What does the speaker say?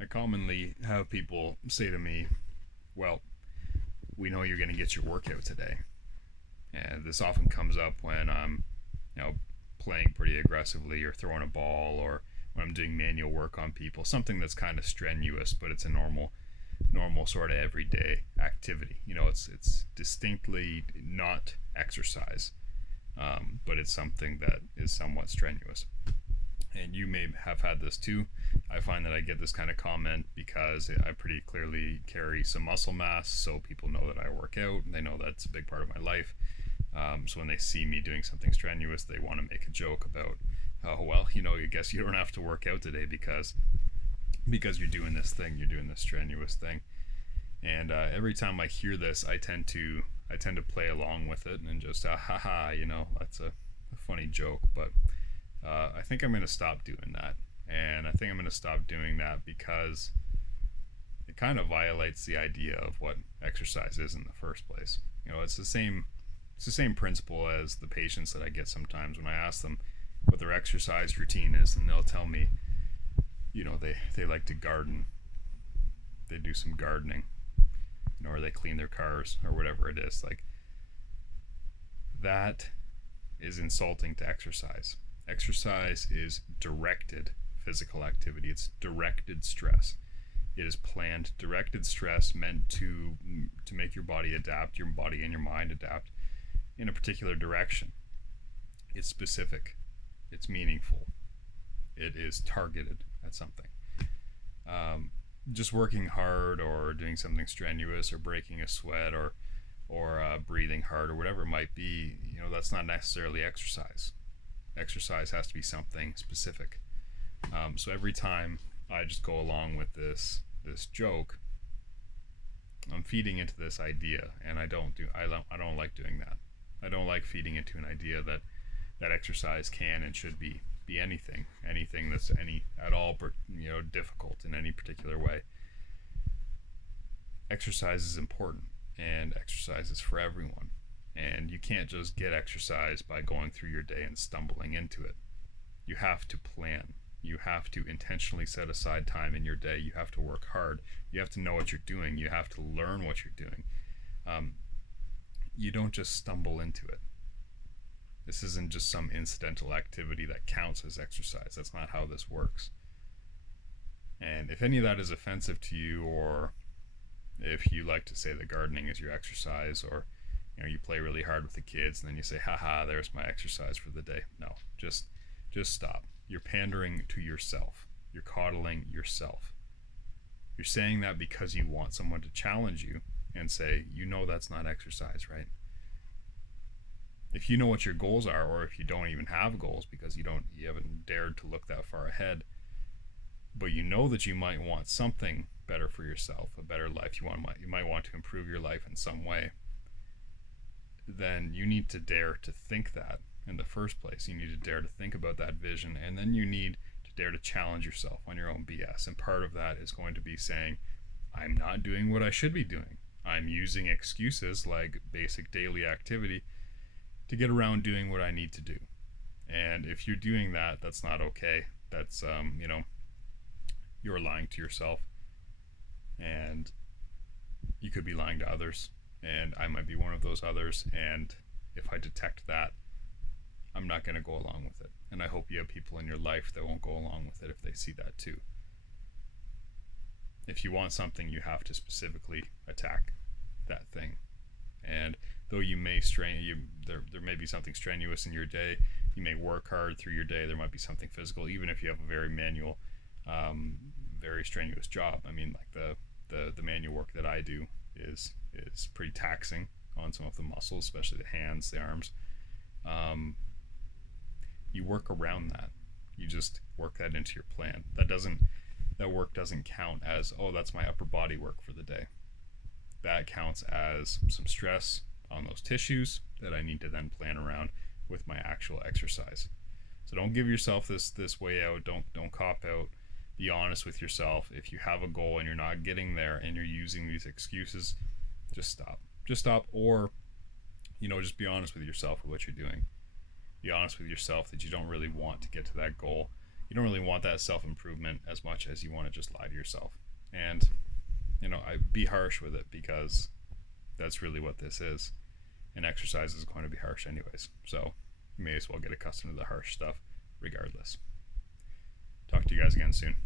I commonly have people say to me, well, we know you're going to get your workout today. And this often comes up when I'm, you know, playing pretty aggressively or throwing a ball or when I'm doing manual work on people, something that's kind of strenuous, but it's a normal sort of everyday activity. It's distinctly not exercise, but it's something that is somewhat strenuous. And you may have had this too. I find that I get this kind of comment because I pretty clearly carry some muscle mass, so people know that I work out and they know that's a big part of my life. So when they see me doing something strenuous, they want to make a joke about, oh well, I guess you don't have to work out today because you're doing this thing, you're doing this strenuous thing. And every time I hear this, I tend to play along with it and just haha, that's a funny joke, but I think I'm going to stop doing that. And I think I'm going to stop doing that because it kind of violates the idea of what exercise is in the first place. It's the same principle as the patients that I get sometimes when I ask them what their exercise routine is, and they'll tell me, they like to garden. They do some gardening, or they clean their cars or whatever it is. Like, that is insulting to exercise. Exercise is directed physical activity. It's directed stress. It is planned, directed stress meant to make your body adapt, your body and your mind adapt in a particular direction. It's specific. It's meaningful. It is targeted at something. Just working hard or doing something strenuous or breaking a sweat or breathing hard or whatever it might be, that's not necessarily exercise. Exercise has to be something specific. So every time I just go along with this joke, I'm feeding into this idea, and I don't like doing that. I don't like feeding into an idea that exercise can and should be anything that's any at all difficult in any particular way. Exercise is important, and exercise is for everyone. And you can't just get exercise by going through your day and stumbling into it. You have to plan. You have to intentionally set aside time in your day. You have to work hard. You have to know what you're doing. You have to learn what you're doing. You don't just stumble into it. This isn't just some incidental activity that counts as exercise. That's not how this works. And if any of that is offensive to you, or if you like to say that gardening is your exercise, or you play really hard with the kids and then you say, haha, there's my exercise for the day. No, just stop. You're pandering to yourself. You're coddling yourself. You're saying that because you want someone to challenge you and say, that's not exercise, right? If you know what your goals are, or if you don't even have goals because you haven't dared to look that far ahead, but you know that you might want something better for yourself, a better life, you might want to improve your life in some way, then you need to dare to think that in the first place. You need to dare to think about that vision, and then you need to dare to challenge yourself on your own BS. And part of that is going to be saying, I'm not doing what I should be doing. I'm using excuses like basic daily activity to get around doing what I need to do. And if you're doing that, that's not okay. That's, you're lying to yourself, and you could be lying to others. And I might be one of those others. And if I detect that, I'm not going to go along with it. And I hope you have people in your life that won't go along with it if they see that too. If you want something, you have to specifically attack that thing. And though you may there may be something strenuous in your day. You may work hard through your day. There might be something physical, even if you have a very manual, very strenuous job. I mean, like the manual work that I do is pretty taxing on some of the muscles, especially the hands, the arms. You work around that. You just work that into your plan. That work doesn't count as, oh, that's my upper body work for the day. That counts as some stress on those tissues that I need to then plan around with my actual exercise. So don't give yourself this way out. Don't cop out. Be honest with yourself. If you have a goal and you're not getting there and you're using these excuses, just stop. Just stop, or just be honest with yourself with what you're doing. Be honest with yourself that you don't really want to get to that goal. You don't really want that self-improvement as much as you want to just lie to yourself. And I be harsh with it, because that's really what this is. And exercise is going to be harsh anyways, so you may as well get accustomed to the harsh stuff regardless. Talk to you guys again soon.